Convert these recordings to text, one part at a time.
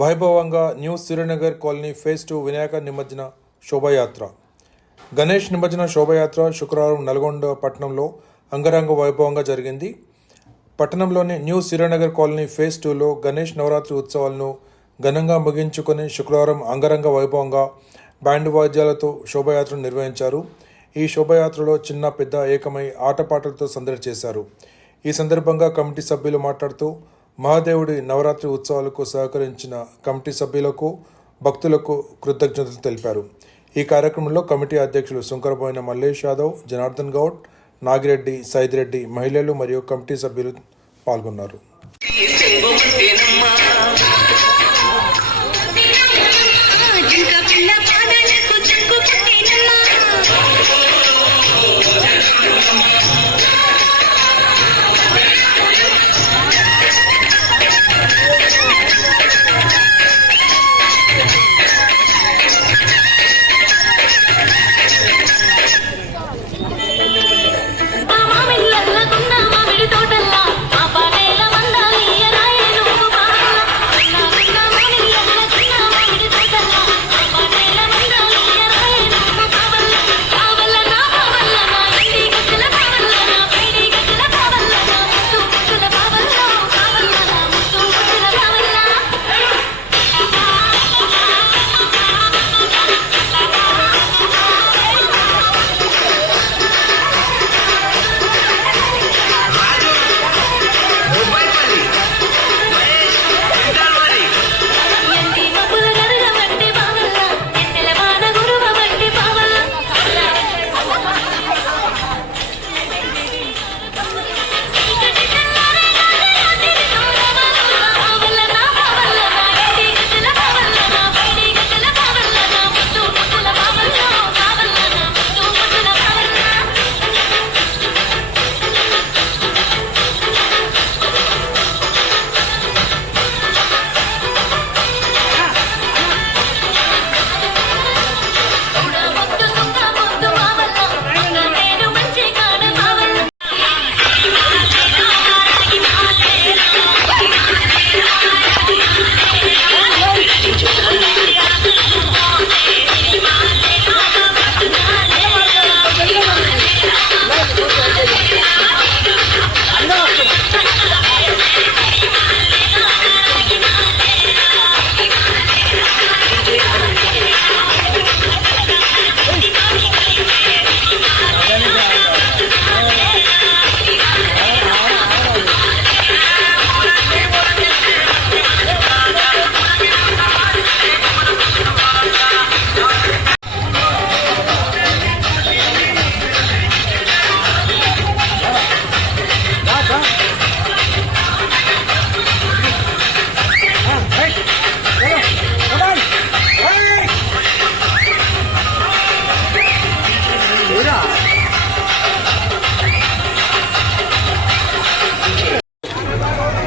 వైభవంగా new Srinagar colony phase 2 Vinayaka నిమజ్జన శోభాయాత్ర. గణేష్ నిమజ్జన శోభాయాత్ర శుక్రవారం నల్గొండ పట్టణంలో అంగరంగ వైభవంగా జరిగింది. పట్టణంలోని న్యూ శ్రీనగర్ కాలనీ ఫేజ్ 2లో గణేష్ నవరాత్రి ఉత్సవాలను ఘనంగా ముగించుకొని శుక్రవారం అంగరంగ వైభవంగా బ్యాండ్ వాద్యాలతో శోభాయాత్రను నిర్వహించారు. ఈ శోభాయాత్రలో చిన్న పెద్ద ఏకమై ఆటపాటలతో సందడి చేశారు. ఈ సందర్భంగా కమిటీ సభ్యులు మాట్లాడుతూ మహాదేవుడి నవరాత్రి ఉత్సవాలకు సహకరించిన కమిటీ సభ్యులకు, భక్తులకు కృతజ్ఞతలు తెలిపారు. ఈ కార్యక్రమంలో కమిటీ అధ్యక్షులు సుంకరబోయిన మల్లేష్ యాదవ్, జనార్దన్ గౌడ్, నాగిరెడ్డి, సైదిరెడ్డి, మహిళలు మరియు కమిటీ సభ్యులు పాల్గొన్నారు.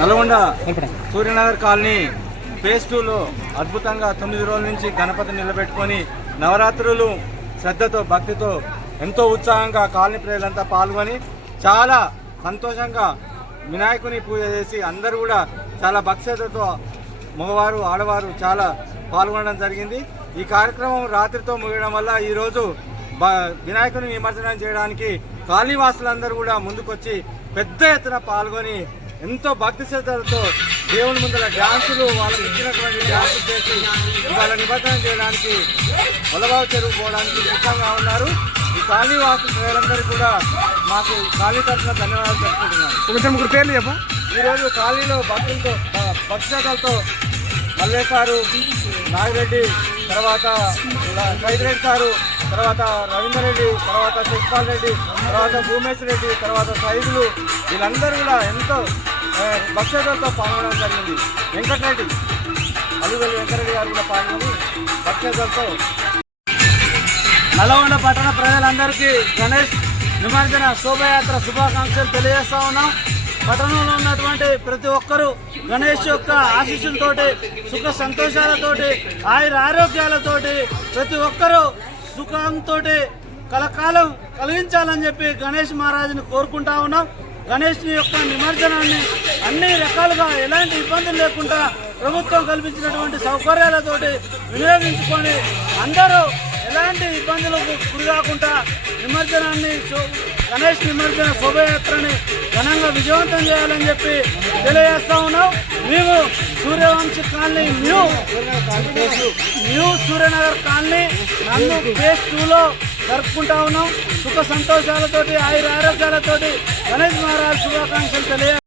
నల్గొండ సూర్యనగర్ కాలనీ ఫేజ్ 2లో అద్భుతంగా 9 రోజుల నుంచి గణపతి నిలబెట్టుకొని నవరాత్రులు శ్రద్ధతో, భక్తితో, ఎంతో ఉత్సాహంగా కాలనీ ప్రజలంతా పాల్గొని చాలా సంతోషంగా వినాయకుని పూజ చేసి అందరూ కూడా చాలా భక్తితో మగవారు, ఆడవారు చాలా పాల్గొనడం జరిగింది. ఈ కార్యక్రమం రాత్రితో ముగియడం వల్ల ఈరోజు వినాయకుని నిమజ్జనం చేయడానికి కాలనీ వాసులందరూ కూడా ముందుకొచ్చి పెద్ద ఎత్తున పాల్గొని ఎంతో భక్తి శ్రద్ధలతో దేవుని ముందర డ్యాన్సులు, వాళ్ళకి ఇచ్చినటువంటి డ్యాన్సులు చేసి వాళ్ళ నిమజ్జనం చేయడానికి మొలబావు చెరువు పోవడానికి సిద్ధంగా ఉన్నారు. ఈ కాలనీ వాసులు ప్రజలందరికీ కూడా మాకు కాలనీ తరఫున ధన్యవాదాలు తెలుపుకుంటున్నాను. ఈరోజు కాలనీలో భక్తులతో, భక్తి శ్రద్ధలతో మల్లేష్ సారు, నాగిరెడ్డి, తర్వాత సైదిరెడ్డి సారు, తర్వాత రవీందర్ రెడ్డి, తర్వాత శశిపాల్ రెడ్డి, తర్వాత భూమేశ్వర్ రెడ్డి, తర్వాత సైదులు, వీళ్ళందరూ కూడా ఎంతో భక్తులతో పాల్గొనడం జరిగింది. వెంకటరెడ్డి, అలుగల్లి వెంకటరెడ్డి గారు కూడా పాల్గొని భక్తులతో. నల్గొండ పట్టణ ప్రజలందరికీ గణేష్ నిమజ్జన శోభయాత్ర శుభాకాంక్షలు తెలియజేస్తా ఉన్నాం. పట్టణంలో ఉన్నటువంటి ప్రతి ఒక్కరూ గణేష్ యొక్క ఆశీస్సులతోటి, సుఖ సంతోషాలతోటి, ఆయుర ఆరోగ్యాలతోటి ప్రతి ఒక్కరూ సుఖంతో కలకాలం కలిగించాలని చెప్పి గణేష్ మహారాజుని కోరుకుంటా ఉన్నాం. గణేష్ యొక్క నిమజ్జనాన్ని అన్ని రకాలుగా ఎలాంటి ఇబ్బందులు లేకుండా ప్రభుత్వం కల్పించినటువంటి సౌకర్యాలతోటి వినియోగించుకొని అందరూ ఎలాంటి ఇబ్బందులకు గురి కాకుండా గణేష్ నిమజ్జన శోభయాత్రని ఘనంగా విజయవంతం చేయాలని చెప్పి తెలియజేస్తా ఉన్నాం. మేము Suryavanshi colony new Suryanagar colony నందు ఫేజ్ 2లో జరుపుకుంటా ఉన్నాం. సుఖ సంతోషాలతోటి ఆయుర ఆరోగ్యాలతోటి గణేష్ మహారాజ్ శుభాకాంక్షలు తెలియ